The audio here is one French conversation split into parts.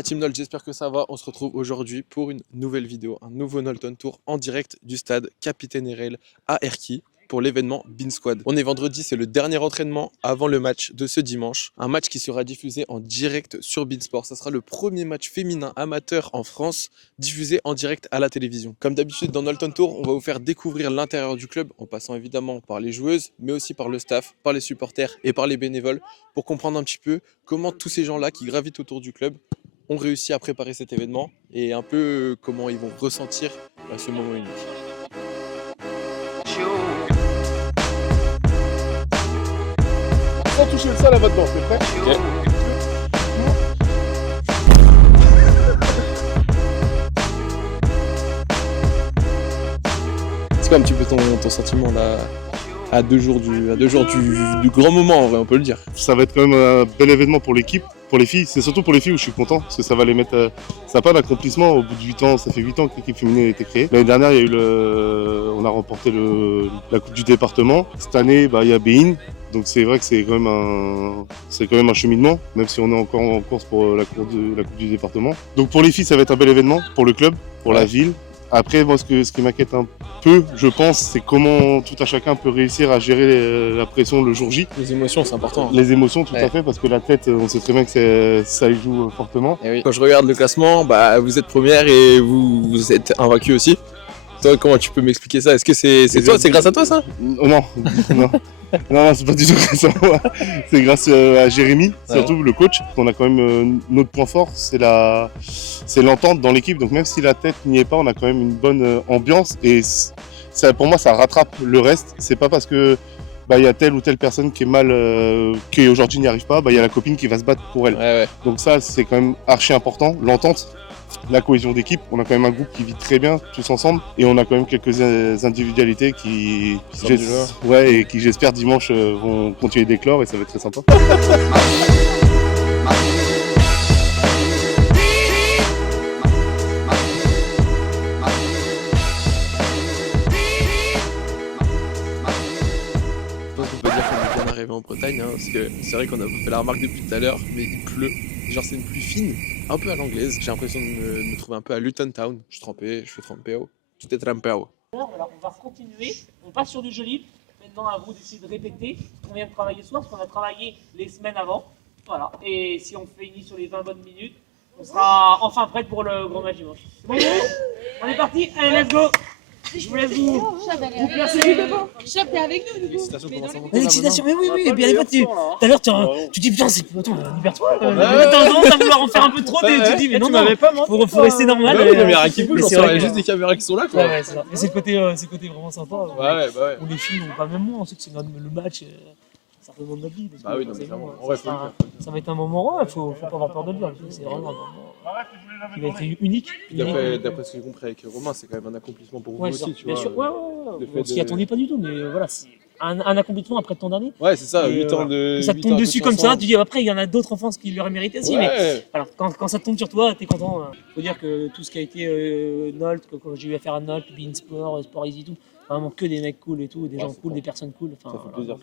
La team Nolt, j'espère que ça va. On se retrouve aujourd'hui pour une nouvelle vidéo, un nouveau Nolton Tour en direct du stade Capitaine Erel à Erquy pour l'événement Bean Squad. On est vendredi, c'est le dernier entraînement avant le match de ce dimanche. Un match qui sera diffusé en direct sur Beansport. Ça sera le premier match féminin amateur en France diffusé en direct à la télévision. Comme d'habitude dans Nolton Tour, on va vous faire découvrir l'intérieur du club en passant évidemment par les joueuses, mais aussi par le staff, par les supporters et par les bénévoles pour comprendre un petit peu comment tous ces gens-là qui gravitent autour du club ont réussi à préparer cet événement et un peu comment ils vont ressentir ce moment unique. Sans toucher le sol à votre banc, c'est prêt? Ok. C'est quoi un petit peu ton sentiment là à deux jours du grand moment en vrai, on peut le dire. Ça va être quand même un bel événement pour l'équipe, pour les filles. C'est surtout pour les filles où je suis content parce que ça va les mettre. Ça n'a pas d'accomplissement au bout de 8 ans. Ça fait 8 ans que l'équipe féminine a été créée. L'année dernière, il y a eu on a remporté la Coupe du département. Cette année, il y a Bein. Donc c'est vrai que c'est quand même un cheminement, même si on est encore en course pour la Coupe du département. Donc pour les filles, ça va être un bel événement, pour le club, pour la ville. Après, moi, ce qui m'inquiète un peu, je pense, c'est comment tout à chacun peut réussir à gérer la pression le jour J. Les émotions, c'est important. Les émotions, tout à fait, parce que la tête, on sait très bien que ça y joue fortement. Et oui. Quand je regarde le classement, vous êtes première et vous êtes invaincu aussi. Toi, comment tu peux m'expliquer ça? Est-ce que c'est toi, c'est grâce à toi ça? Non, non, c'est pas du tout grâce à moi. C'est grâce à Jérémy, surtout le coach. On a quand même notre point fort, c'est l'entente dans l'équipe. Donc même si la tête n'y est pas, on a quand même une bonne ambiance. Et ça, pour moi, ça rattrape le reste. C'est pas parce que y a telle ou telle personne qui est mal, qui aujourd'hui n'y arrive pas, y a la copine qui va se battre pour elle. Ouais. Donc ça, c'est quand même archi important, l'entente. La cohésion d'équipe, on a quand même un groupe qui vit très bien tous ensemble et on a quand même quelques individualités qui j'espère dimanche vont continuer d'éclore et ça va être très sympa. Je pense qu'on peut dire qu'on est bien arrivé en Bretagne, parce que c'est vrai qu'on a fait la remarque depuis tout à l'heure, mais il pleut. Genre c'est une pluie fine, un peu à l'anglaise. J'ai l'impression de me trouver un peu à Luton Town. Je fais trempéo. Tout est trempéo. Alors on va continuer, on passe sur du joli. Maintenant à vous d'essayer de répéter ce qu'on vient de travailler ce soir, parce qu'on a travaillé les semaines avant. Voilà, et si on finit sur les 20 bonnes minutes, on sera enfin prête pour le grand match dimanche. Bon, on est parti, allez let's go. Je vous laisse vous placer. Chop, t'es avec nous du coup. L'excitation, mais oui, et bien les potes, tout à l'heure tu dis putain, c'est attends, libère-toi. T'as vouloir en faire un peu trop, tu dis mais non, faut rester normal. Il y a rien qui bouge, on juste des caméras qui sont là quoi. Ouais, c'est ça. Mais c'est le côté vraiment sympa. Ouais. Où les filles, pas même moi, on sait que c'est le match. Certainement de notre vie. Bah oui, non, mais clairement. Ça va être un moment, faut pas avoir peur de le dire. C'est vraiment un moment qui va être unique. D'après ce que j'ai compris avec Romain, c'est quand même un accomplissement pour vous aussi, tu vois. Bien sûr, on s'y attendait pas du tout, mais voilà, c'est un accomplissement après tant d'années. Ouais, c'est ça, 8 ans de. Ça te tombe dessus comme ça, tu dis après, il y en a d'autres en France qui l'auraient mérité aussi, mais alors, quand ça tombe sur toi, t'es content. Faut dire que tout ce qui a été Nolt, quand j'ai eu affaire à Nolt, Beansport, Sport Easy, tout, vraiment que des mecs cool et tout, des gens cool, des personnes cool. Ça fait plaisir.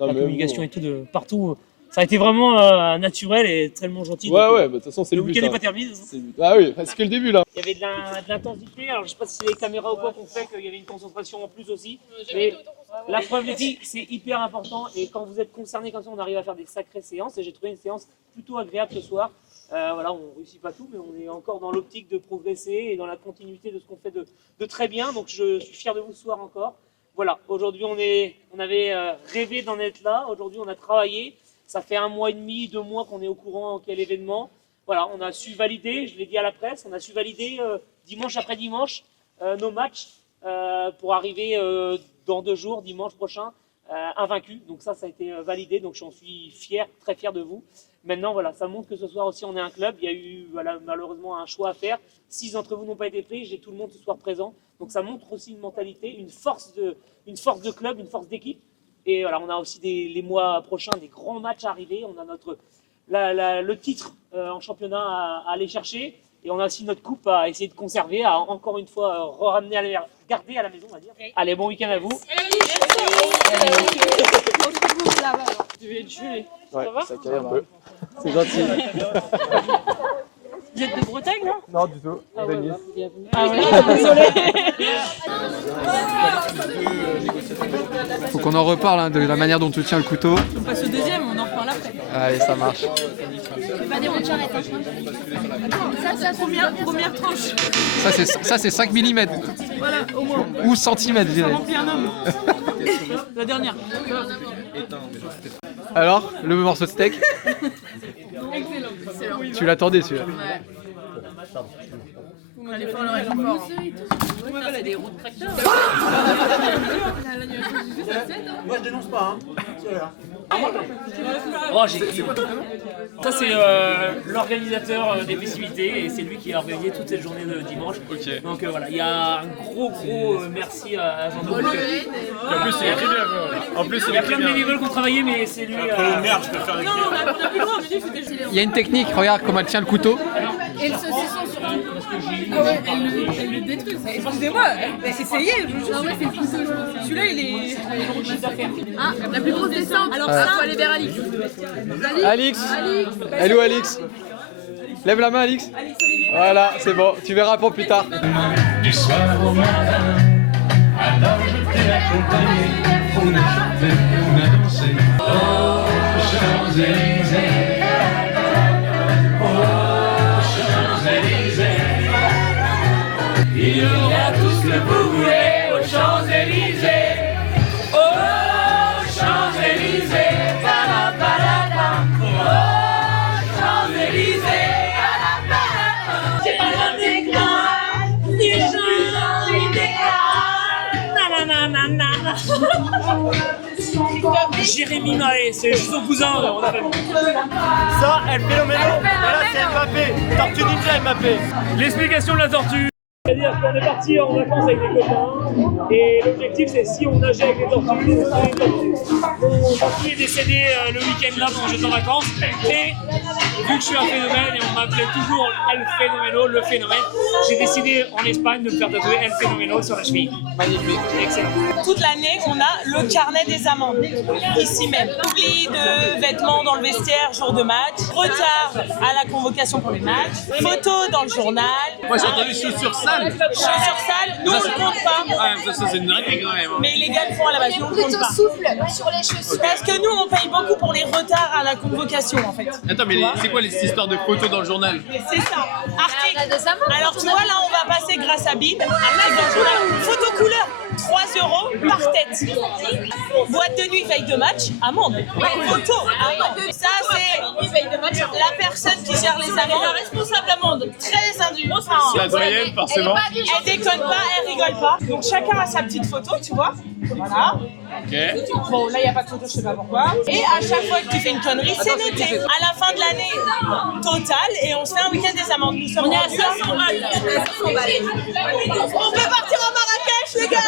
La communication et tout, de partout. Ça a été vraiment naturel et tellement gentil. Ouais, de toute façon, c'est le but. Le week-end n'est pas terminé. Ah oui, c'est que le début là. Il y avait de l'intensité. Alors, je sais pas si c'est les caméras ou quoi qu'on fait qu'il y avait une concentration en plus aussi. Mais la preuve, les filles, c'est hyper important. Et quand vous êtes concernés comme ça, on arrive à faire des sacrées séances. Et j'ai trouvé une séance plutôt agréable ce soir. Voilà, on réussit pas tout, mais on est encore dans l'optique de progresser et dans la continuité de ce qu'on fait de très bien. Donc, je suis fier de vous ce soir encore. Voilà, aujourd'hui, on avait rêvé d'en être là. Aujourd'hui, on a travaillé. Ça fait 1 mois et demi, 2 mois qu'on est au courant quel événement. Voilà, on a su valider, je l'ai dit à la presse, on a su valider dimanche après dimanche nos matchs pour arriver dans 2 jours, dimanche prochain, invaincus. Donc ça a été validé, donc j'en suis fier, très fier de vous. Maintenant, voilà, ça montre que ce soir aussi on est un club. Il y a eu malheureusement un choix à faire. 6 d'entre vous n'ont pas été pris, j'ai tout le monde ce soir présent. Donc ça montre aussi une mentalité, une force de club, une force d'équipe. Et voilà, on a aussi les mois prochains des grands matchs à arriver. On a le titre en championnat à aller chercher. Et on a aussi notre coupe à essayer de conserver, à encore une fois garder à la maison, on va dire. Allez, bon week-end à vous. Tu veux être tué. Ouais, Ça va ça caille un peu. C'est gentil. Vous êtes de Bretagne, là? Non, du tout. Denise. Ah ouais, désolé. Faut qu'on en reparle hein, de la manière dont tu tiens le couteau. On passe au deuxième, on en reparle après. Allez, ça marche. Pas des routières, ça, première tranche. Ça c'est 5 mm. Voilà, au moins. Ou centimètres, je Ça dirais. remplit un homme. La dernière. Alors, le morceau de steak. Excellent. Tu l'attendais celui-là. Ouais. On allait faire le reste fort. C'est des roues de tracteur. Moi je dénonce pas, hein. Oh, ça c'est l'organisateur des festivités et c'est lui qui a organisé toute cette journée de dimanche. Ok. Donc voilà, il y a un gros merci à Jean-Claude. En plus, il est très bien. En plus, Il y a plein de bénévoles qui ont travaillé, mais c'est lui. Merde, je peux faire des Non, on a plus le droit, mais c'était. Il y a une technique, regarde comment elle tient le couteau. Et le saucisson surtout. Ah ouais, elle le détruit. Excusez-moi, essayez. Celui-là, il est. Ah, la plus grosse descente. Alors ça, faut aller vers Alix. Alix. Elle est où Alix? Lève la main Alix. Voilà, c'est bon. Tu verras pour plus tard. Du soir au matin, alors je t'ai accompagné. On a chanté, on a dansé. Oh, Champs-Élysées. Oh, Champs-Élysées. Il y aura tout ce que vous voulez aux Champs-Élysées. Oh, Champs-Élysées. Ba-la-ba-la-la. Oh, Champs-Élysées. Jérémy Mahé, c'est juste son cousin. On appelle. Ça, El Phénoméno. Voilà, c'est Mbappé. Tortue Ninja Mbappé. L'explication de la tortue. C'est-à-dire qu'on est parti en vacances avec des copains et l'objectif c'est si on nageait avec les tortues, on serait les tortues. Mon tortue est décédé le week-end là quand j'étais en vacances et vu que je suis un phénomène et on m'appelait toujours El Phénoméno, le phénomène, j'ai décidé en Espagne de me faire tatouer El Phénoméno sur la cheville. Magnifique, excellent. Toute l'année, on a le carnet des amendes, ici même. Oubli de vêtements dans le vestiaire jour de match, retard à la convocation pour les matchs, photos dans le journal. Moi, j'ai entendu chaussures sales. Chaussures sales, nous on ne compte pas. Ah, ça, c'est une dinguerie quand même. Mais les gars le font à la base, nous on ne compte pas. souffle sur les chaussures. Parce que nous on paye beaucoup pour les retards à la convocation en fait. Attends, mais c'est quoi les histoires de photos dans le journal? C'est ça. Article. Alors tu vois là on va passer grâce à Bid. Article dans le journal. Photo couleur. 3 € par tête. Boîte de nuit, veille de match, amende. Photo, amende. Ça, c'est la personne qui gère les amendes. La responsable amende. Très indue. C'est la doyenne, forcément. Elle déconne pas, elle rigole pas. Donc chacun a sa petite photo, tu vois. Voilà. Ok. Bon, là, il n'y a pas de photo, je sais pas pourquoi. Et à chaque fois que tu fais une connerie, c'est noté. À la fin de l'année totale, et on se fait un week-end des amendes. Nous sommes à 500 balles. On peut partir en Marrakech, les gars.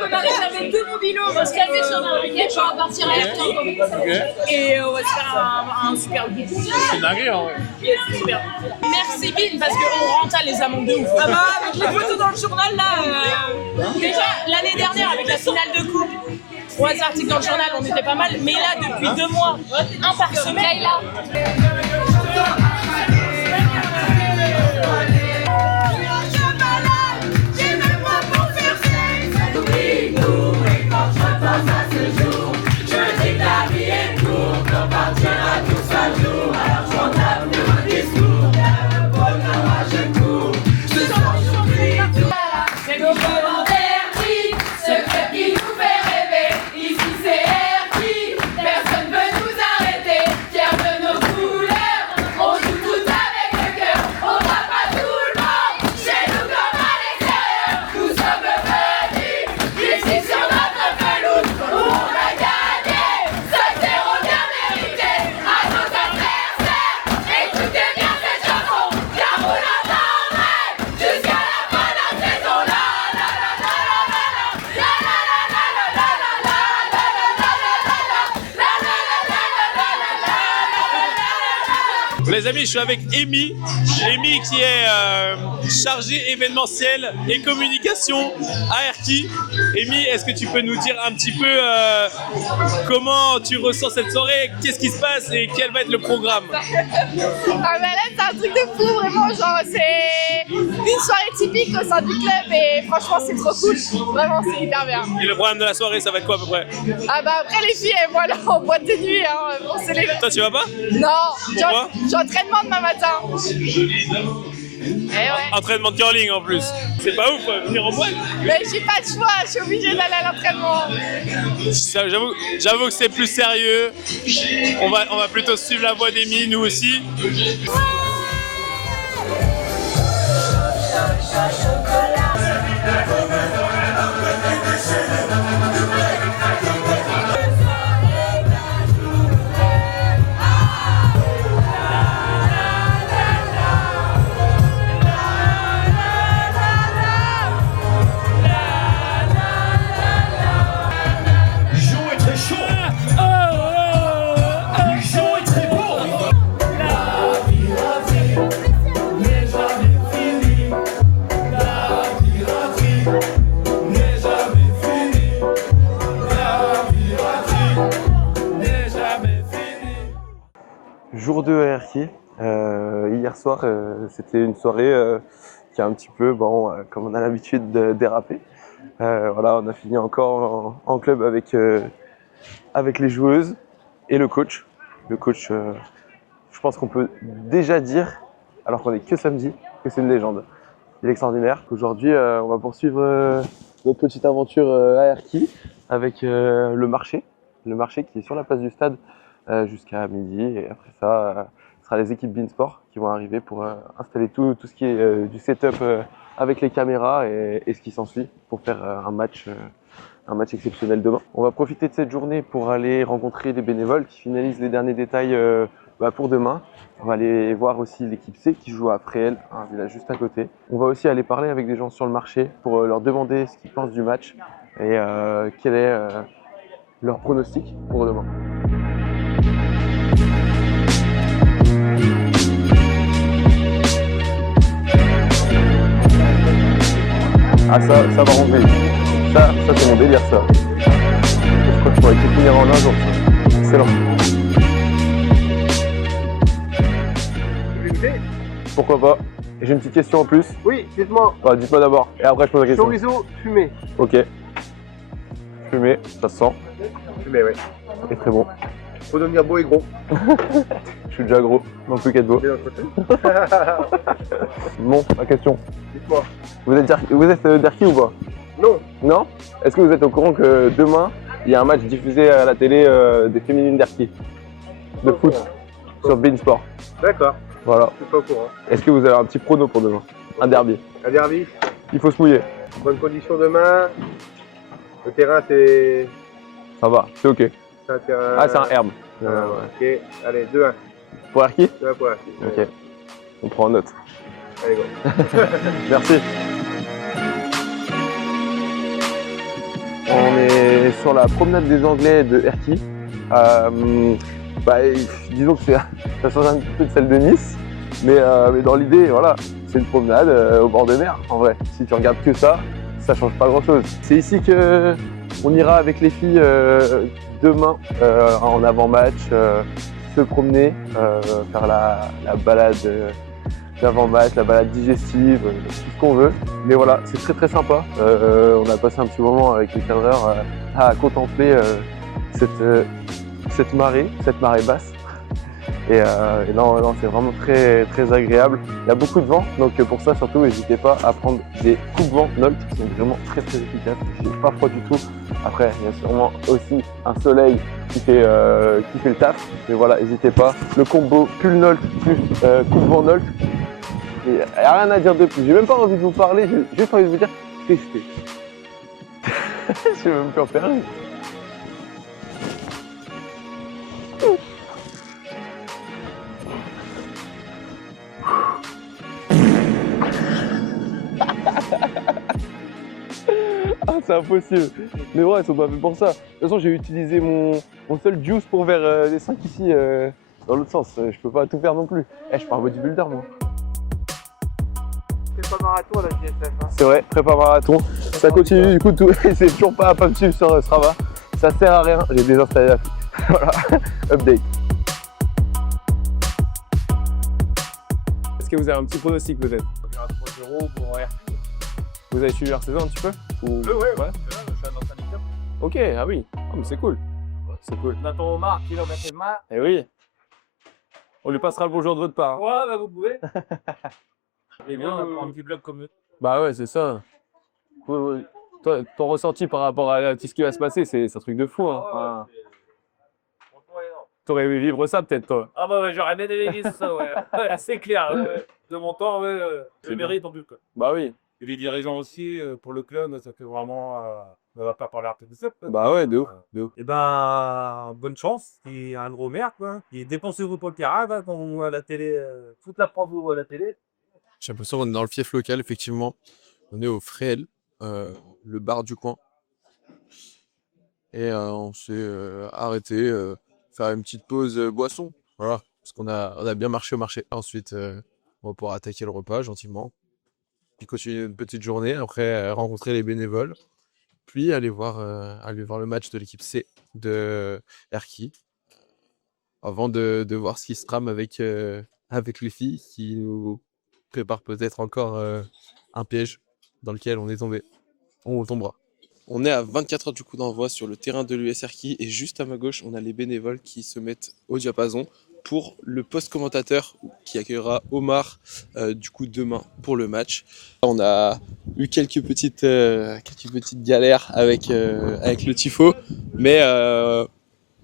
On arrête avec 2 mobilos, on va se calmer sur un week-end, on va partir à l'air. Et on va se faire un super week-end. C'est dingue, en vrai. Super. Merci Bin, parce qu'on rentre à les amendes de ouf. Ah bah, avec les photos dans le journal, là, déjà, l'année dernière, avec la finale de coupe, 3 articles dans le journal, on était pas mal. Mais là, depuis 2 mois, un par semaine. Les amis, je suis avec Amy. Amy qui est chargée événementielle et communication à Erki. Amy, est-ce que tu peux nous dire un petit peu comment tu ressens cette soirée, qu'est-ce qui se passe et quel va être le programme? Ah bah là c'est un truc de fou vraiment, genre c'est une soirée typique au sein du club et franchement c'est trop cool, vraiment c'est hyper bien. Et le programme de la soirée, ça va être quoi à peu près? Ah bah après les filles elles vont là en boîte de nuit, hein, bon, c'est les... Toi tu vas pas? Non, Pourquoi? j'ai entraînement demain matin. Eh ouais. Entraînement de curling en plus. C'est pas ouf, venir en boîte. Mais j'ai pas de choix, je suis obligée d'aller à l'entraînement. J'avoue que c'est plus sérieux. On va plutôt suivre la voie d'Amy, nous aussi. Jour 2 à Erquy. Hier soir, c'était une soirée qui a un petit peu, bon, comme on a l'habitude de déraper. Voilà, on a fini encore en club avec les joueuses et le coach. Le coach, je pense qu'on peut déjà dire, alors qu'on est que samedi, que c'est une légende. Il est extraordinaire. Aujourd'hui, on va poursuivre notre petite aventure à Erquy avec le marché qui est sur la place du stade jusqu'à midi. Et après ça, ce sera les équipes Beansport qui vont arriver pour installer tout ce qui est du setup avec les caméras et ce qui s'ensuit pour faire un match exceptionnel demain. On va profiter de cette journée pour aller rencontrer les bénévoles qui finalisent les derniers détails pour demain. On va aller voir aussi l'équipe C qui joue à Fréhel, un village juste à côté. On va aussi aller parler avec des gens sur le marché pour leur demander ce qu'ils pensent du match et quel est leur pronostic pour demain. Ah ça va rendre. Ça c'est mon délire ça. Je crois que je pourrais tout finir en un jour. Excellent. Vous voulez goûter? Pourquoi pas? J'ai une petite question en plus. Oui, dites-moi. Bah, dites-moi d'abord et après je pose la question. Chorizo fumé. Ok. Fumé, ça se sent. Fumé, oui. Et très bon. Faut devenir beau et gros. Je suis déjà gros, non plus qu'être beau. Bon, ma question. Dites-moi. Vous êtes d'Erquy ou pas? Non. Non? Est-ce que vous êtes au courant que demain, il y a un match diffusé à la télé des féminines d'Erquy? De foot, sur Beansport. D'accord. Voilà. Je suis pas au courant. Est-ce que vous avez un petit prono pour demain? Un derby. Un derby. Il faut se mouiller. Bonne condition demain. Le terrain, c'est... Ça va, c'est ok. C'est un terrain... Ah, c'est un herbe. Ok, allez, 2-1. Pour Erquy? 2-1 pour Erquy. Ok. On prend en note. Allez, go. Merci. On est sur la promenade des Anglais de Erquy. Disons que ça change un petit peu de celle de Nice, mais dans l'idée, voilà, c'est une promenade au bord de mer. En vrai, si tu regardes que ça change pas grand-chose. C'est ici que on ira avec les filles demain en avant-match, se promener, faire la balade d'avant-match, la balade digestive, tout ce qu'on veut. Mais voilà, c'est très très sympa. On a passé un petit moment avec les cadreurs à contempler cette marée basse. Et non, c'est vraiment très très agréable. Il y a beaucoup de vent, donc pour ça surtout n'hésitez pas à prendre des coups de vent Nolt qui sont vraiment très très efficaces. Il fait pas froid du tout. Après, il y a sûrement aussi un soleil qui fait le taf. Mais voilà, n'hésitez pas. Le combo pull Nolt plus coup de vent Nolt. Il n'y a rien à dire de plus. J'ai même pas envie de vous parler, j'ai juste envie de vous dire testez. Je vais même plus en faire une. Ah, c'est impossible. Mais ouais, ils sont pas faits pour ça. De toute façon, j'ai utilisé mon seul juice pour faire les 5 ici dans l'autre sens. Je peux pas tout faire non plus. Je suis pas un bodybuilder, moi. Quelle prépa marathon à la JSF. Hein. C'est vrai, prépa marathon. Ça continue du coup, tout... c'est toujours pas me suivre sur Strava. Ça sert à rien, j'ai désinstallé l'appli. Voilà, update. Est-ce que vous avez un petit pronostic peut-être? Il y aura 3 € pour RP. Vous avez suivi leur saison un petit peu? Ou... Ouais, je suis un ancien leader. Ok, ah oui, oh, mais c'est cool. C'est cool. Nathan Omar, kilomètre et main. Eh oui. On lui passera le bonjour de votre part. Hein. Ouais, bah vous pouvez. Et bien, prendre un petit blog comme eux. Bah ouais, c'est ça. Toi, ton ressenti par rapport à tout ce qui va se passer, c'est un truc de fou. Hein. Enfin, t'aurais aimé vivre ça peut-être toi. Ah bah ouais, j'aurais bien aimé vivre ça, ouais. Ouais, c'est clair. Ouais. De mon temps, ouais, je mérite en plus quoi. Bah oui. Et les dirigeants aussi, pour le club, ça fait vraiment... on va pas parler RTDC. Bah ouais, de ouf. De ouf. Et ben, bonne chance. Et un gros merde, quoi. Et dépensez-vous pour le terrain, là, quand on voit à la télé, toute la France vous voit à la télé. J'ai l'impression qu'on est dans le fief local, effectivement. On est au Fréhel, le bar du coin. Et on s'est arrêté, faire une petite pause boisson. Voilà, parce qu'on a bien marché au marché. Ensuite, on va pouvoir attaquer le repas gentiment. Puis continuer une petite journée, après rencontrer les bénévoles. Puis aller voir le match de l'équipe C de Erki. Avant de voir ce qui se trame avec les filles qui nous préparent peut-être encore un piège dans lequel on est tombé. On tombera. On est à 24 heures du coup d'envoi sur le terrain de l'US Erki et juste à ma gauche, on a les bénévoles qui se mettent au diapason pour le post-commentateur qui accueillera Omar du coup demain pour le match. On a eu quelques petites galères avec le tifo, mais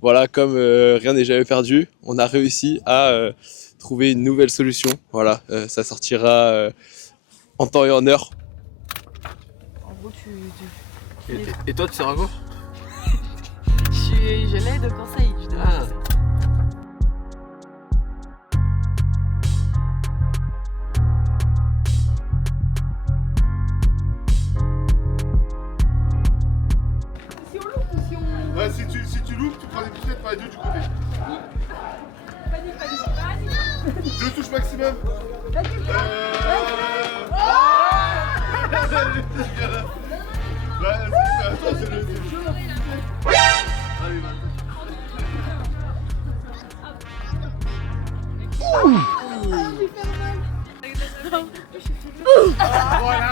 voilà, comme rien n'est jamais perdu, on a réussi à trouver une nouvelle solution. Voilà, ça sortira en temps et en heure. En gros, Et toi, tu sers à quoi? je l'aide au conseil. Je Ah. Ouais, si tu loupes, tu prends des poussettes par les deux du côté. Deux touches maximum. Attends, c'est le jeu. Allez, vas-y. Voilà.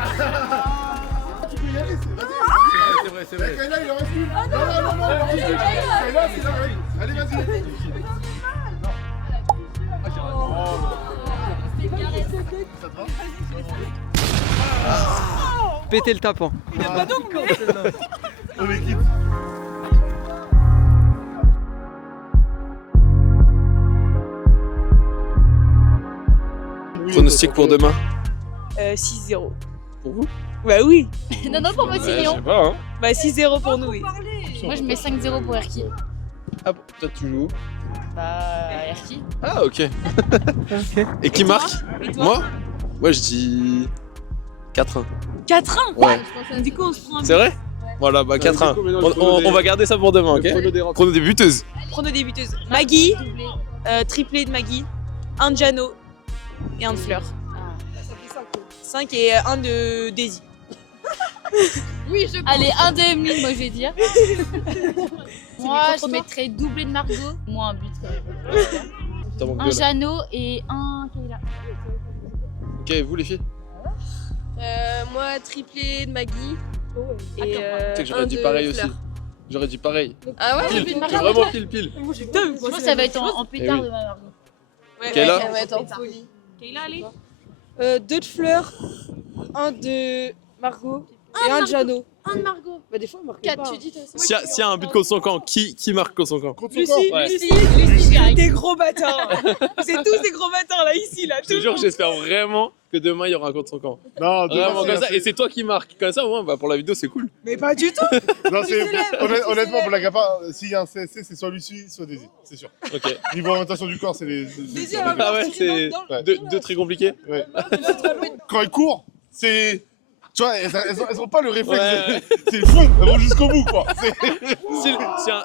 Tu peux y aller, vas-y. C'est vrai. Kayla, il en reste une. Non. Kayla, c'est là. Allez, vas-y. Ça te va? Péter le tapant. Il a pas donc. On les quitte. Pronostic pour demain? 6-0. Pour vous? Bah oui. Non, pour Motignon. Je sais pas, hein. Bah 6-0 pour nous, oui. Moi, je mets 5-0 pour Erki. Ah, toi tu joues? Bah, Erki. Ah, ok. Et qui marque? Et toi? Moi je dis 4-1. 4-1. Ouais. Du coup, on se prend un C'est vrai? Voilà, bah 4-1. On va garder ça pour demain, ok? Chrono des buteuses. Chrono des buteuses. Maggie, triplé de Maggie, un de Jano et un de Fleur. 5 et un de Daisy. Oui, allez, un de Emeline, moi je vais dire. Moi, je mettrais doublé de Margot. Moi, un but. T'en manques Un deux, là. Jeannot et un Kayla. Ok, vous les filles? Moi, triplé de Maggie. Et Tu sais que j'aurais dit pareil aussi. J'aurais dit pareil. Ah ouais? Pile, Doublé de j'ai Margot. vraiment pile. Moi, ça va être en pétard Eh oui. de ma Margot. Ouais, Kayla? ça va être en folie. Kayla, allez. 2 de Fleur, un de Margot et un de Jano. Un de Margot. Bah des fois, on marque 4, pas. tu dis toi. S'il y a un but contre son camp, qui marque contre son camp? Lucie, Ouais. Lucie, des gros bâtards. C'est tous des gros bâtards là, ici, là. Je te jure, j'espère vraiment que demain il y aura un contre son camp. Non, Vraiment comme ça. Et c'est toi qui marques. Comme ça, au moins, bah, pour la vidéo, c'est cool. Mais pas du tout. Non, honnêtement, pour la capa, s'il y a un CSC, c'est soit Lucie, soit Daisy, c'est sûr. Ok. Niveau orientation du corps, c'est les. Ah ouais, c'est deux très compliqués. Ouais. Quand elles courent, c'est. Tu vois, elles ont pas le réflexe. Ouais. C'est fou, elles vont jusqu'au bout, quoi. C'est un...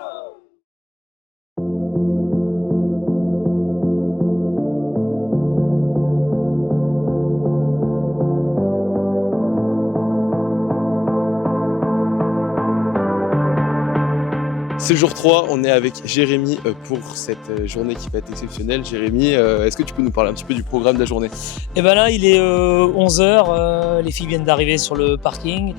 C'est le jour 3, on est avec Jérémy pour cette journée qui va être exceptionnelle. Jérémy, est-ce que tu peux nous parler un petit peu du programme de la journée? Et ben là, il est 11h, les filles viennent d'arriver sur le parking.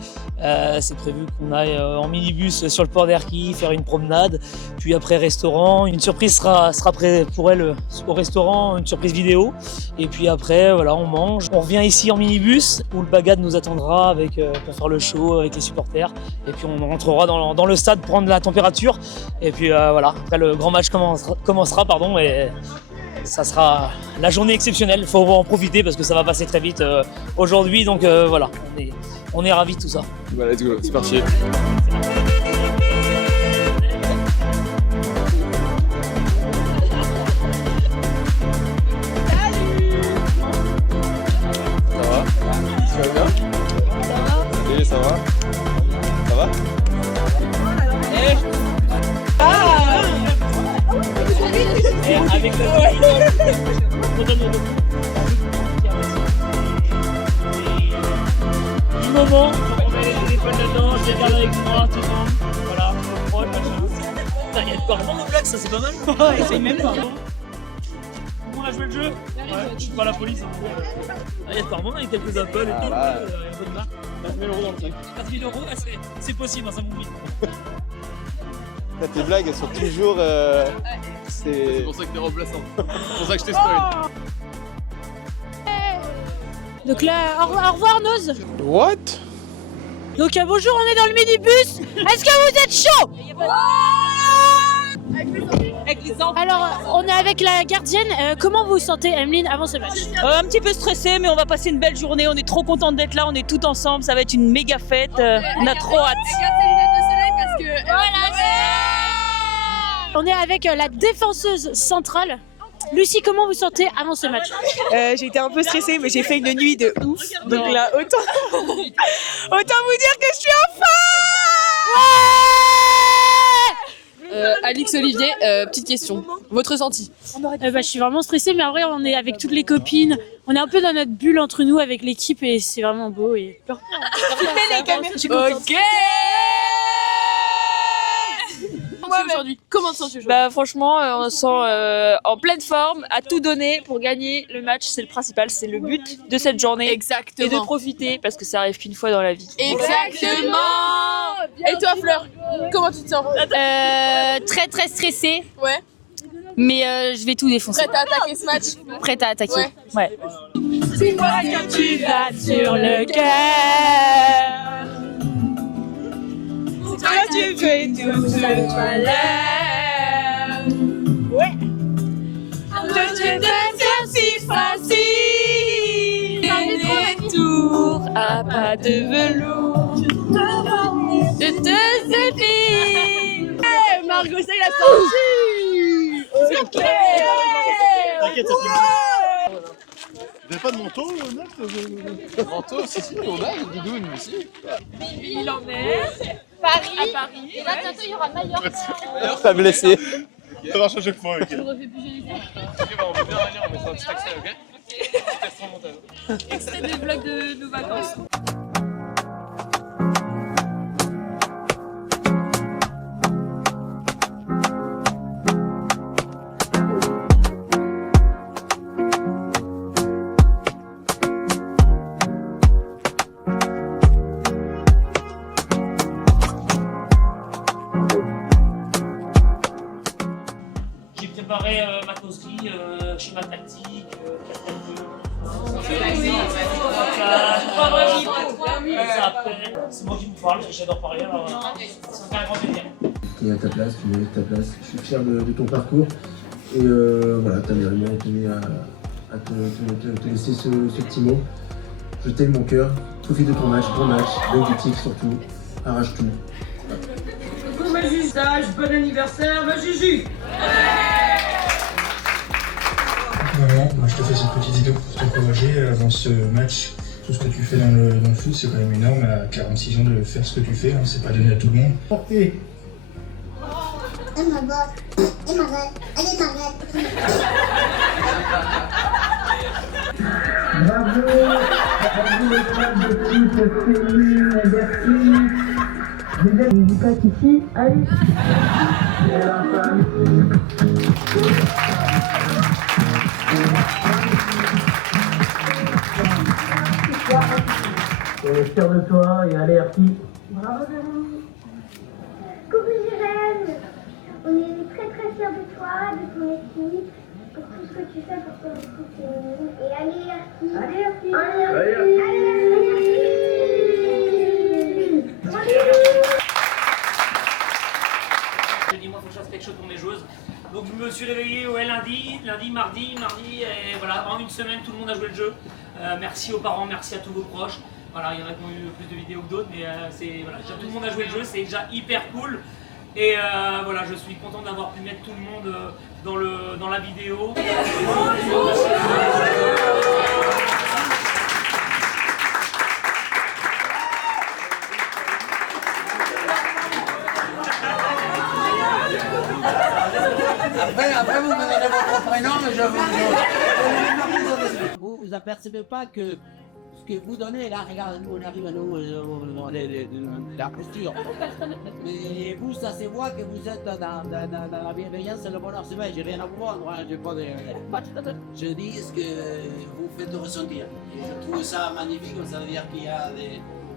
C'est prévu qu'on aille en minibus sur le port d'Erquy, faire une promenade, puis après restaurant. Une surprise sera prête pour elle au restaurant, une surprise vidéo. Et puis après, voilà, on mange. On revient ici en minibus où le Bagad nous attendra pour faire le show avec les supporters. Et puis on rentrera dans le stade prendre la température. Et puis voilà, après le grand match commencera et ça sera la journée exceptionnelle. Il faut en profiter parce que ça va passer très vite aujourd'hui. Donc voilà, on est ravis de tout ça. Bah, let's go, c'est parti. Ça va? Tu vas bien? Salut, ça va? Ça va? Avec le du moment, on met les téléphones dedans, je les garde avec moi, tout le monde. Voilà, proche, machin. Il y a de quoi répondre aux blagues, ça c'est pas mal. Essaye même pas. On a joué le jeu. Je suis pas la police. Il y a de quoi répondre avec quelques appels et tout. Il y a un peu de marque. 4 000 € dans le truc. 4 000 €, c'est possible, ça m'oublie. Tes blagues, elles sont toujours. C'est pour ça que t'es remplaçant. C'est pour ça que je t'ai spoil. Donc là, au revoir Noz. What? Donc bonjour, on est dans le minibus. Est-ce que vous êtes chaud? Alors, on est avec la gardienne. Comment vous vous sentez, Emeline, avant ce match? Un petit peu stressé, mais on va passer une belle journée. On est trop contente d'être là, on est tout ensemble. Ça va être une méga fête. On a trop hâte. On est avec la défenseuse centrale. Lucie, comment vous sentez avant ce match? J'ai été un peu stressée, mais j'ai fait une nuit de ouf. Donc là, autant vous dire que je suis en forme. Alix, Olivier, petite question. Votre ressenti? Je suis vraiment stressée, mais en vrai, on est avec toutes les copines. On est un peu dans notre bulle entre nous avec l'équipe et c'est vraiment beau. Et... Ok. Aujourd'hui. Comment te sens-tu aujourd'hui? Franchement, on se sent en pleine forme, à tout donner pour gagner le match. C'est le principal, c'est le but de cette journée. Exactement. Et de profiter parce que ça arrive qu'une fois dans la vie. Exactement. Et toi, Fleur, comment tu te sens? Très très stressée. Ouais. Mais je vais tout défoncer. Prête à attaquer ce match? Prête à attaquer. Ouais. C'est moi que tu as sur le cœur. Toi, tu fais tout ce malheur. Ouais. Je te donne si facile. Des tours à pas de velours. Je te suffis. Hey, Margot, ça, il a sorti. C'est clair. T'inquiète, ça fait mal. Vous n'avez pas de manteau, mec? Manteau, si, on a une doudoune aussi. Il en est. Paris. À Paris. Et là, bientôt, il y aura Mallorca. T'as blessé. Ça marche à chaque fois, ok. Je le refais plus jamais. Ok, on va bien aller, on mettra un petit accès, ok? Petit extra montage. Extrait des vlogs de nos vacances. J'ai préparé ma causerie, schéma tactique, c'est moi qui vous parle, j'adore parler, alors c'est un grand plaisir. Tu es à ta place, tu mérites ta place. Je suis fier de ton parcours. Et voilà, ta mère m'a tenu à te laisser ce petit mot. Je t'aime mon cœur. Profite de ton match, bon match, bon critique surtout. Arrache tout. Coucou ma Jusage, bon anniversaire ma Juju. Maman, moi je te fais cette petite vidéo pour t'encourager avant ce match. Tout ce que tu fais dans le foot, c'est quand même énorme. À 46 ans de faire ce que tu fais, hein, c'est pas donné à tout le monde. Portez. Elle m'arrête. Elle m'arrête. Elle m'arrête. Bravo les femmes de foot féminines, merci. N'oublie pas qu'ici, allez. Fier de toi et allez Arki. Bravo Jérémy. Coucou Jérém. On est très fiers de toi, de ton équipe, pour tout ce que tu fais pour ton équipe féminine. Et allez Arki. Allez Arki. Allez Arki. J'ai dit moi faut que je fasse quelque chose pour mes joueuses. Donc je me suis réveillé lundi, mardi, et voilà, en une semaine tout le monde a joué le jeu. Merci aux parents, merci à tous vos proches. Voilà, il y en a qui ont eu plus de vidéos que d'autres, mais voilà, tout le monde a joué le jeu, c'est déjà hyper cool. Et voilà, je suis content d'avoir pu mettre tout le monde dans la vidéo. Après vous me donnez votre prénom et je vous... Vous apercevez pas que ce que vous donnez, là, regarde, nous on arrive à nous, la posture. Mais vous, ça se voit que vous êtes dans la bienveillance et le bonheur. C'est vrai, j'ai rien à vous vendre, hein, j'ai pas de... Je dis ce que vous faites ressentir. Et je trouve ça magnifique, ça veut dire qu'il y a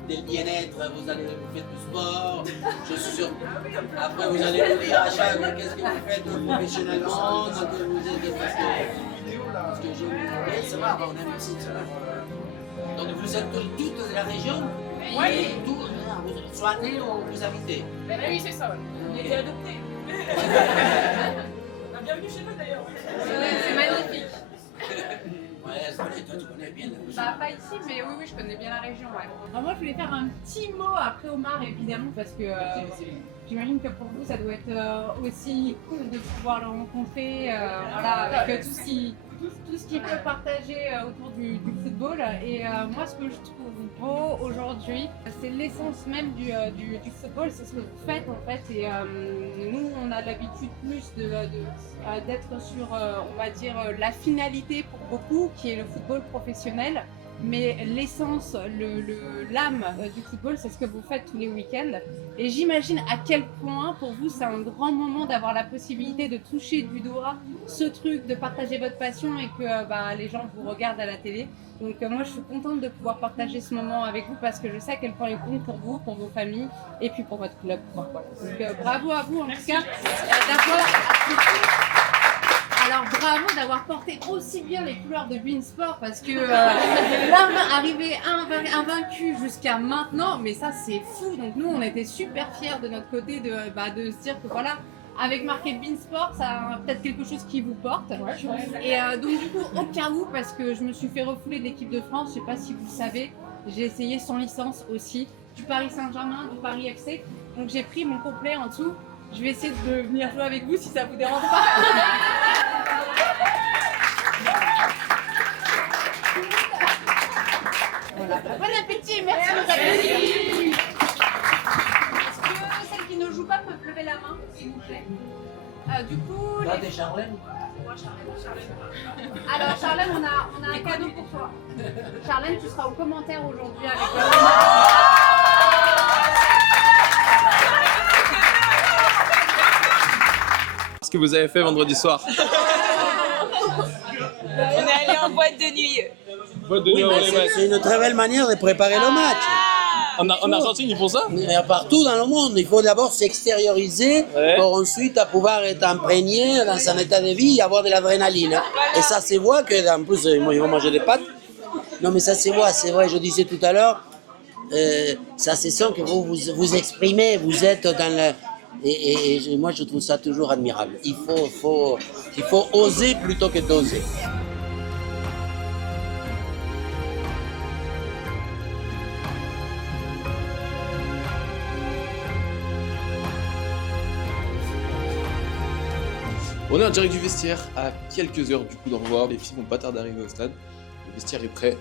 des bien-être, vous faites du sport, je suis sûr. Après vous allez nous dire à chaque qu'est-ce que vous faites professionnellement, ce que vous êtes, parce que je ça va, on aime aussi, ça va. Donc vous êtes toutes de la région, et vous soit nés ou vous habitez. Oui, c'est ça, on est adoptés. Bienvenue chez nous d'ailleurs. C'est magnifique. Ouais, toi tu connais bien la région. Bah pas ici, mais oui, je connais bien la région, ouais. Alors moi je voulais faire un petit mot après Omar évidemment parce que j'imagine que pour vous ça doit être aussi cool de pouvoir le rencontrer, voilà, avec tout ce qu'il peut partager autour du football. Et moi ce que je trouve beau aujourd'hui, c'est l'essence même du football, c'est ce que vous faites en fait. Et nous on a l'habitude plus d'être sur, on va dire, la finalité pour beaucoup, qui est le football professionnel. Mais l'essence, l'âme du football, c'est ce que vous faites tous les week-ends. Et j'imagine à quel point, pour vous, c'est un grand moment d'avoir la possibilité de toucher du doigt ce truc, de partager votre passion et que les gens vous regardent à la télé. Donc moi, je suis contente de pouvoir partager ce moment avec vous parce que je sais à quel point il compte pour vous, pour vos familles et puis pour votre club. Donc bravo à vous en tout cas Alors bravo d'avoir porté aussi bien les couleurs de Beansport parce que là arriver invaincu jusqu'à maintenant, mais ça c'est fou. Donc nous on était super fiers de notre côté de se dire que voilà, avec marqué Beansport, ça a peut-être quelque chose qui vous porte. Et donc du coup au cas où, parce que je me suis fait refouler de l'équipe de France, je sais pas si vous le savez, j'ai essayé sans licence aussi, du Paris Saint-Germain, du Paris FC. Donc j'ai pris mon complet en dessous. Je vais essayer de venir jouer avec vous si ça vous dérange pas. Voilà. Bon appétit, merci de appétit. Est-ce que celles qui ne jouent pas peuvent lever la main, s'il vous plaît? Du coup, là, t'es Charlène. Moi, Charlène. Alors, Charlène, on a un cadeau pour toi. Charlène, tu seras au commentaire aujourd'hui avec Ce que vous avez fait vendredi soir. On est allé en boîte de nuit. Boîte de nuit avant les matchs. C'est une très belle manière de préparer le match. En Argentine, ils font ça? Partout dans le monde, il faut d'abord s'extérioriser pour ensuite pouvoir être imprégné dans un état de vie et avoir de l'adrénaline. Et ça se voit que, en plus, moi, ils vont manger des pâtes. Non, mais ça se voit, c'est vrai, je disais tout à l'heure, ça se sent que vous exprimez, vous êtes dans le... Et moi, je trouve ça toujours admirable. Il faut oser plutôt que d'oser. On est en direct du vestiaire à quelques heures du coup d'envoi. Les filles vont pas tarder d'arriver au stade. Le vestiaire est prêt.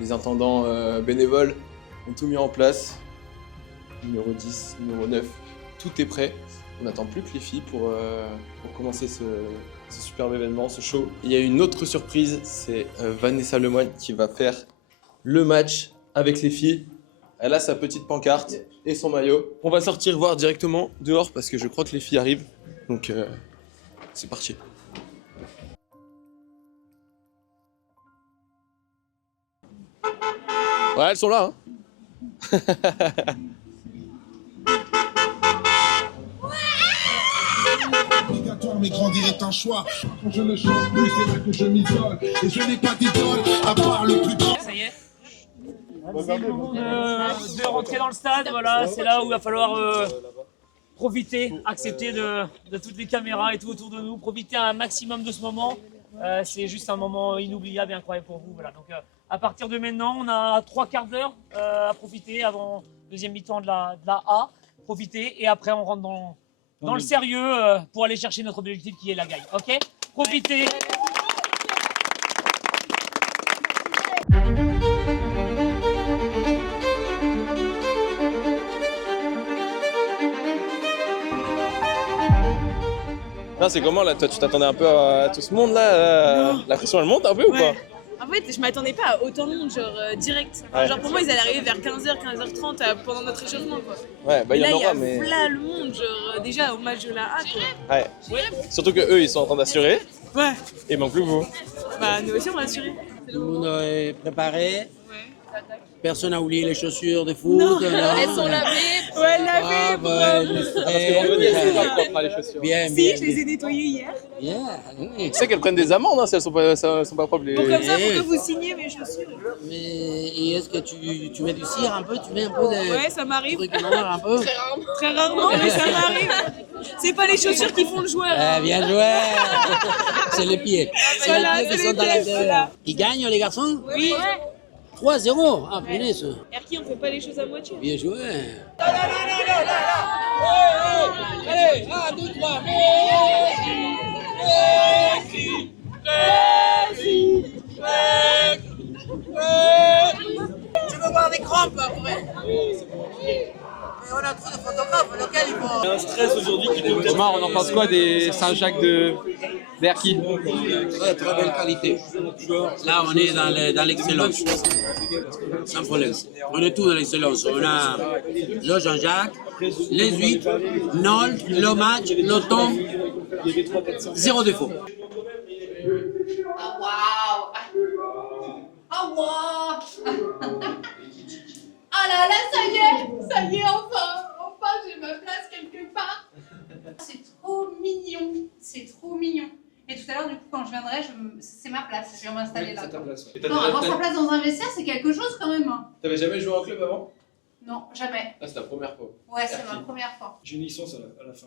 Les intendants bénévoles ont tout mis en place. Numéro 10, numéro 9, tout est prêt. On n'attend plus que les filles pour commencer ce superbe événement, ce show. Il y a une autre surprise, c'est Vanessa Lemoine qui va faire le match avec les filles. Elle a sa petite pancarte et son maillot. On va sortir voir directement dehors parce que je crois que les filles arrivent. Donc c'est parti. Ouais, elles sont là, hein. Obligatoire, mais grandir est un choix. Quand je ne chante plus, c'est là que je m'isole. Et je n'ai pas d'idole, à part le plus grand. Ça y est. C'est le moment de rentrer dans le stade. Voilà, c'est là où il va falloir profiter, accepter de toutes les caméras et tout autour de nous, profiter un maximum de ce moment. C'est juste un moment inoubliable et incroyable pour vous. Voilà. Donc, à partir de maintenant, on a 3 quarts d'heure à profiter avant deuxième mi-temps de la A. Profiter et après on rentre dans le sérieux pour aller chercher notre objectif qui est la gagne. Ok? Profitez. Non, c'est comment là? Toi, tu t'attendais un peu à tout ce monde là? La pression elle monte un peu ou pas? En fait, je m'attendais pas à autant de monde, genre direct. Ouais. Genre pour moi, ils allaient arriver vers 15h, 15h30 pendant notre échauffement, quoi. Ouais, bah il y en aura, là, mais. il y a plein le monde, genre déjà au match de la A, quoi. Ouais. Surtout que eux, ils sont en train d'assurer. Ouais. Et il manque plus que vous. Bah, nous aussi, on va assurer. Tout le monde est préparé. Personne n'a oublié les chaussures de foot. Non, elles sont lavées. Ouais, lavées, Parce que vendredi, elles sont pas propres, les chaussures. Bien, Si, bien. je les ai nettoyées hier. Bien. Tu sais qu'elles prennent des amendes hein, si elles sont pas propres. Les... Bon, comme ça, pour que vous signiez mes chaussures. Mais et est-ce que tu mets du cire un peu? Tu mets un peu de. Ouais, ça m'arrive. Truc noir un peu? Très rarement. Très rarement, mais ça m'arrive. C'est pas les chaussures qui font le joueur. Ah, bien joué. C'est les pieds. Voilà, les pieds qui c'est sont les à pieds, l'intérieur. voilà. Ils gagnent les garçons? Oui. 3-0. Ah, punaise. Erki, on fait pas les choses à moitié. Bien joué. Allez, 1, 2, 3, Tu veux voir des crampes après? Mais on a trop de photographes, lequel il faut. Il y a un stress aujourd'hui qui tombe. Omar, on en pense quoi des Saint-Jacques d'Erki? Très très belle qualité. Là, on est dans l'excellence. Sans problème. On est tous dans l'excellence. On a le Jean-Jacques, les huîtres, Nol, le match, le thon. 0 défaut. Oh waouh! Oh wow! Ah là là, ça y est, enfin j'ai ma place quelque part. C'est trop mignon, c'est trop mignon. Et tout à l'heure, du coup, quand je viendrai, c'est ma place, je vais m'installer là. C'est ta place. Non, avoir sa place dans un vestiaire, c'est quelque chose quand même. Hein. T'avais jamais joué en club avant? Non, jamais. Là, c'est ta première fois. Ouais, c'est ma première fois. J'ai une licence à la fin.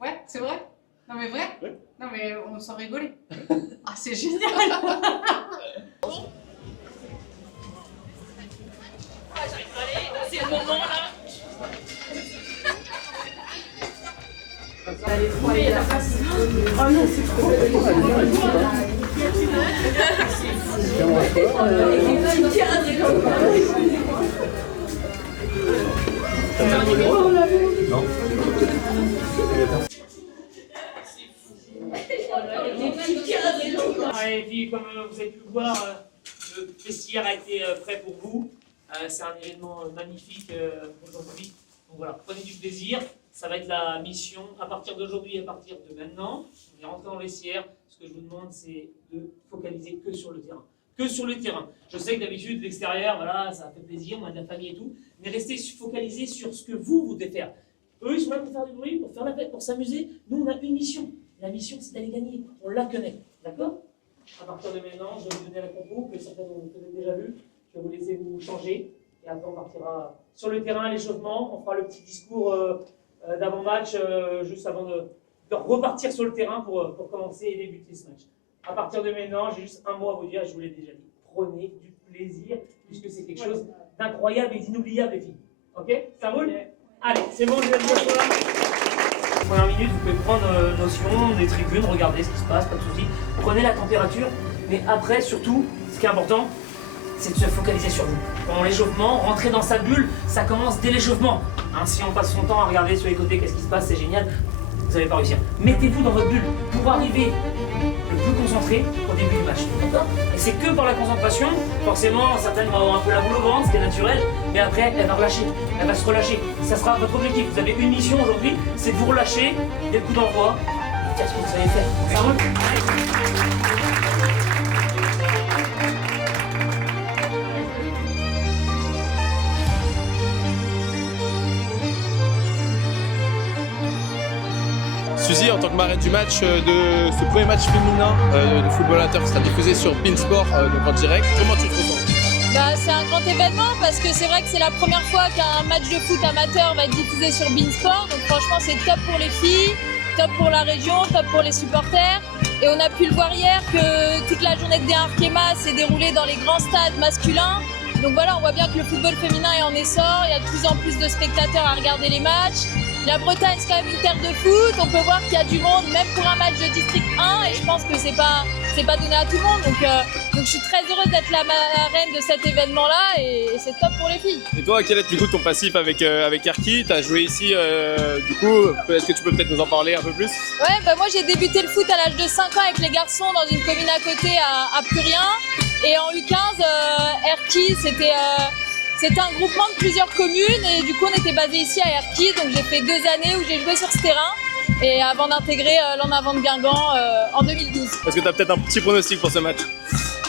Ouais, c'est vrai? Non mais vrai? Ouais. Non mais on s'en rigolait. Ah, c'est génial! C'est le moment là. Oh non, c'est trop. Et puis, comme vous avez pu le voir, le vestiaire a été prêt pour vous. C'est un événement magnifique aujourd'hui. Donc voilà, prenez du plaisir. Ça va être la mission à partir d'aujourd'hui et à partir de maintenant. On est rentré dans le vestiaire. Ce que je vous demande, c'est de focaliser que sur le terrain. Que sur le terrain. Je sais que d'habitude, l'extérieur, voilà, ça fait plaisir, on a de la famille et tout. Mais restez focalisés sur ce que vous devez faire. Eux, ils sont là pour faire du bruit, pour faire la fête, pour s'amuser. Nous, on a une mission. La mission, c'est d'aller gagner. On la connaît. D'accord? À partir de maintenant, je vais vous donner la compo, que certains vous avez déjà vu. Je vais vous laisser vous changer. Et après, on partira sur le terrain, l'échauffement. On fera le petit discours d'avant-match, juste avant de repartir sur le terrain pour commencer et débuter ce match. À partir de maintenant, j'ai juste un mot à vous dire, je vous l'ai déjà dit. Prenez du plaisir, puisque c'est quelque chose d'incroyable et d'inoubliable, les filles. Ok? Ça roule? Allez, c'est bon, je vais vous dire là. Première minute, vous pouvez prendre notion des tribunes, regardez ce qui se passe, pas de soucis. Prenez la température, mais après, surtout, ce qui est important, c'est de se focaliser sur vous. Pendant l'échauffement, rentrer dans sa bulle, ça commence dès l'échauffement. Hein, si on passe son temps à regarder sur les côtés qu'est-ce qui se passe, c'est génial, vous n'allez pas réussir. Mettez-vous dans votre bulle pour arriver le plus concentré au début du match. D'accord ? Et c'est que par la concentration, forcément, certaines vont avoir un peu la boule au ventre, ce qui est naturel, mais après, elle va relâcher, elle va se relâcher. Ça sera votre objectif. Vous avez une mission aujourd'hui, c'est de vous relâcher dès le coup d'envoi, et faire ce que vous savez faire. Ça roule ? Suzy, en tant que marraine du match, de ce premier match féminin de football amateur qui sera diffusé sur Beansport, donc en direct, comment tu te ressens ? Bah, c'est un grand événement parce que c'est vrai que c'est la première fois qu'un match de foot amateur va être diffusé sur Beansport. Donc franchement c'est top pour les filles, top pour la région, top pour les supporters. Et on a pu le voir hier que toute la journée de D1 Arkema s'est déroulée dans les grands stades masculins. Donc voilà, on voit bien que le football féminin est en essor, il y a de plus en plus de spectateurs à regarder les matchs. La Bretagne, c'est quand même une terre de foot, on peut voir qu'il y a du monde, même pour un match de District 1, et je pense que c'est pas donné à tout le monde. Donc je suis très heureuse d'être la marraine de cet événement-là, et c'est top pour les filles. Et toi, quel est du coup ton passif avec Erki ? Tu as joué ici, du coup, est-ce que tu peux peut-être nous en parler un peu plus ? Ouais, bah moi j'ai débuté le foot à l'âge de 5 ans avec les garçons dans une commune à côté à Plurien. Et en U15, Erki, c'était un groupement de plusieurs communes et du coup on était basé ici à Erki, donc j'ai fait 2 années où j'ai joué sur ce terrain et avant d'intégrer l'En Avant de Guingamp en 2012. Est-ce que tu as peut-être un petit pronostic pour ce match ?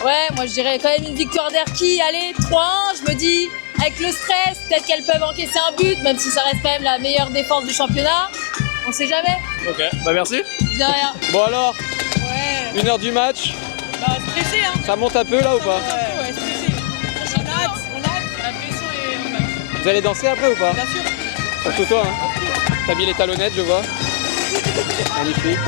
Ouais, moi je dirais quand même une victoire d'Erki, allez 3-1, je me dis avec le stress, peut-être qu'elles peuvent encaisser un but, même si ça reste quand même la meilleure défense du championnat, on sait jamais. Ok, bah merci. De rien. Bon alors, Ouais. 1 heure du match, Bah, stressé, hein. ça monte un peu là ou pas ? Ouais, stressé. On a hâte. La pression est au max. Vous allez danser après ou pas ? Bien sûr. Surtout toi, hein. T'as mis les talonnettes, je vois. Magnifique.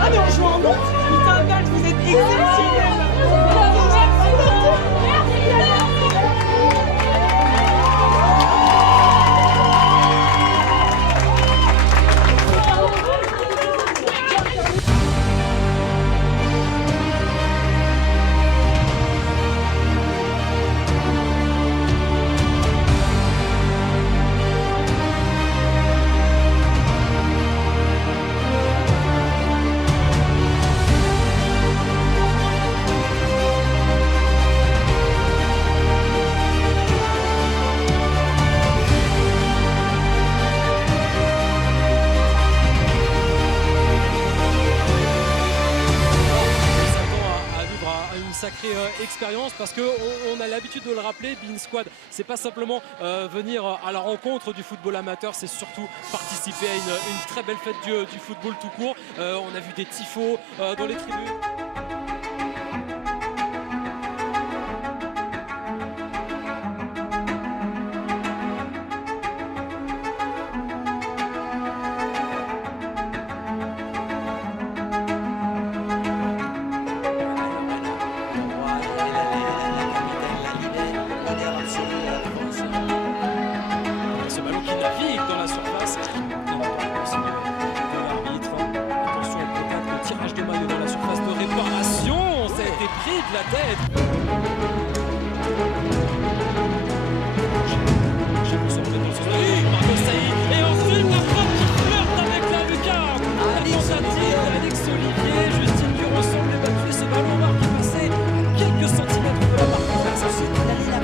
Ah mais on joue en août. Putain Nat, vous êtes exceptionnels. sacrée expérience parce qu'on a l'habitude de le rappeler, BeanSquad, c'est pas simplement venir à la rencontre du football amateur, c'est surtout participer à une très belle fête du football tout court. On a vu des tifos dans les tribunes. La tête. J'ai vu son dans le sens de Marco Saïd et ensuite la frappe qui flirte avec la lucarne. La tentative d'Alex Olivier, Justine Durançon les battu ce ballon marque qui passait à quelques centimètres de la marque adverse. Ensuite la ligne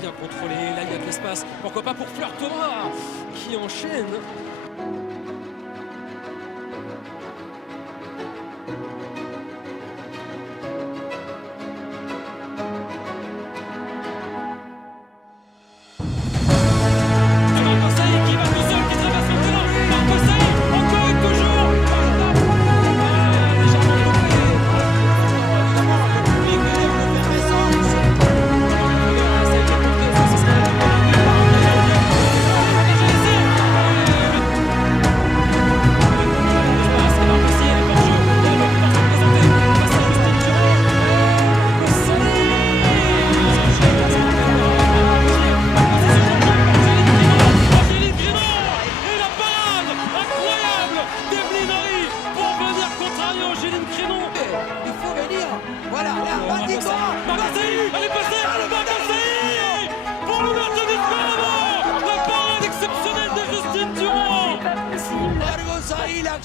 a contrôlé, là il y a de l'espace, pourquoi pas pour Fleur Thomas qui enchaîne.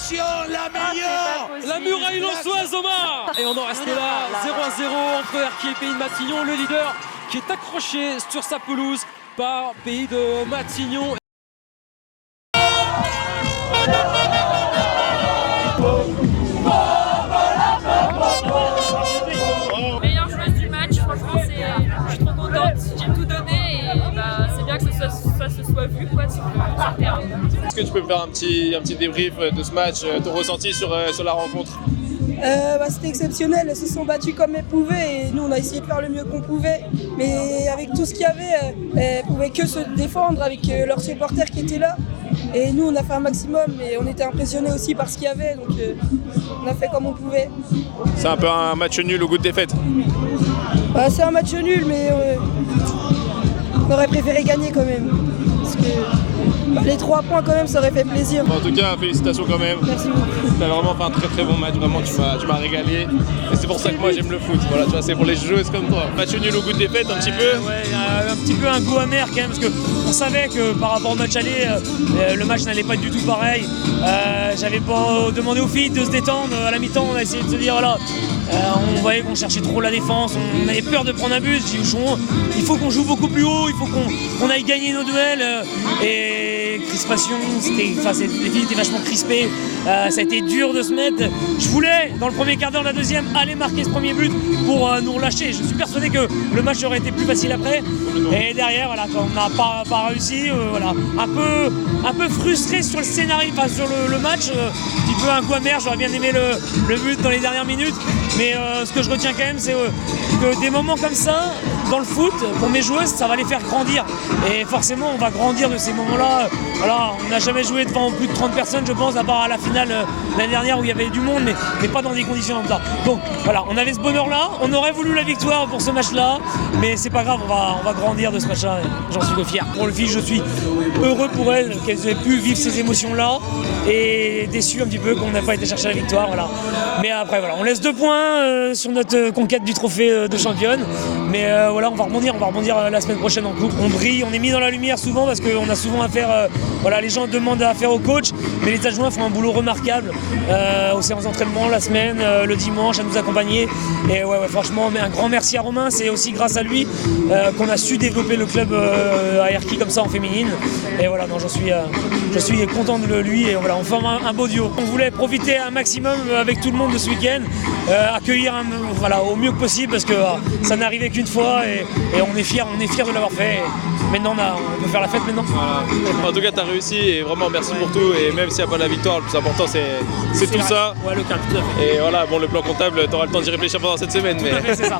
action, la meilleure. La muraille lensoise, Omar. Et on en reste là, 0-0 entre Erquy et Pays de Matignon. Le leader qui est accroché sur sa pelouse par Pays de Matignon. Meilleure joueuse du match, franchement, je suis trop contente. J'ai tout donné et c'est bien que ça se soit vu quoi, sur le terrain. Est-ce que tu peux me faire un petit débrief de ce match, ton ressenti sur la rencontre? C'était exceptionnel, elles se sont battues comme elles pouvaient et nous on a essayé de faire le mieux qu'on pouvait, mais avec tout ce qu'il y avait, elles pouvaient que se défendre avec leurs supporters qui étaient là et nous on a fait un maximum et on était impressionnés aussi par ce qu'il y avait, donc on a fait comme on pouvait. C'est un peu un match nul au goût de défaite. C'est un match nul mais on aurait préféré gagner quand même, parce que les 3 points quand même ça aurait fait plaisir. En tout cas, félicitations quand même. Merci beaucoup. Tu as vraiment fait un très bon match, vraiment tu m'as régalé. Et c'est pour ça que moi j'aime le foot. Voilà, tu vois, c'est pour les joueuses comme toi. Match nul au goût de défaite un petit peu. Ouais, un petit peu un goût amer quand même, parce qu'on savait que par rapport au match aller, le match n'allait pas du tout pareil. J'avais pas demandé aux filles de se détendre à la mi-temps, on a essayé de se dire voilà. On voyait qu'on cherchait trop la défense, on avait peur de prendre un but. Il faut qu'on joue beaucoup plus haut, il faut qu'on aille gagner nos duels. Et crispation, les filles étaient vachement crispées, ça a été dur de se mettre. Je voulais, dans le premier quart d'heure, la deuxième, aller marquer ce premier but pour nous relâcher. Je suis persuadé que le match aurait été plus facile après. Et derrière, voilà, quand on n'a pas réussi, voilà, un peu frustré sur le scénario, enfin sur le match, un petit peu un goût amer. J'aurais bien aimé le but dans les dernières minutes. Mais ce que je retiens quand même, c'est que des moments comme ça, dans le foot, pour mes joueuses, ça va les faire grandir. Et forcément, on va grandir de ces moments-là. Voilà, on n'a jamais joué devant plus de 30 personnes, je pense, à part à la finale l'année dernière où il y avait du monde, mais pas dans des conditions comme ça. Donc voilà, on avait ce bonheur-là. On aurait voulu la victoire pour ce match-là, mais c'est pas grave, on va grandir de ce match-là. J'en suis fier. Pour le fils, je suis heureux pour elles qu'elles aient pu vivre ces émotions-là et déçu un petit peu qu'on n'ait pas été chercher la victoire. Voilà. Mais après, voilà, on laisse 2 points sur notre conquête du trophée de championne. Mais voilà, on va rebondir la semaine prochaine en coupe. On brille, on est mis dans la lumière souvent parce qu'on a souvent affaire, voilà, les gens demandent affaire au coach, mais les adjoints font un boulot remarquable aux séances d'entraînement la semaine, le dimanche, à nous accompagner. Et ouais, franchement, un grand merci à Romain, c'est aussi grâce à lui qu'on a su développer le club à Erquy comme ça en féminine. Et voilà, non, je suis content de lui et voilà, on forme un beau duo. On voulait profiter un maximum avec tout le monde de ce week-end, accueillir voilà, au mieux que possible parce que ça n'arrivait qu'une fois et on est fiers de l'avoir fait. Et maintenant, on peut faire la fête maintenant. Voilà. En tout cas, tu as réussi et vraiment merci pour tout. Et même s'il n'y a pas la victoire, le plus important, c'est tout ça. Ouais, le calme, tout à fait. Et voilà, bon, le plan comptable, tu auras le temps d'y réfléchir pendant cette semaine. Tout à fait, c'est ça.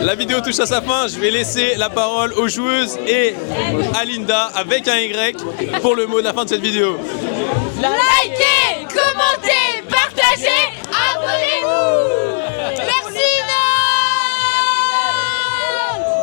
La vidéo touche à sa fin, je vais laisser la parole aux joueuses et à Linda avec un Y pour le mot de la fin de cette vidéo. Likez!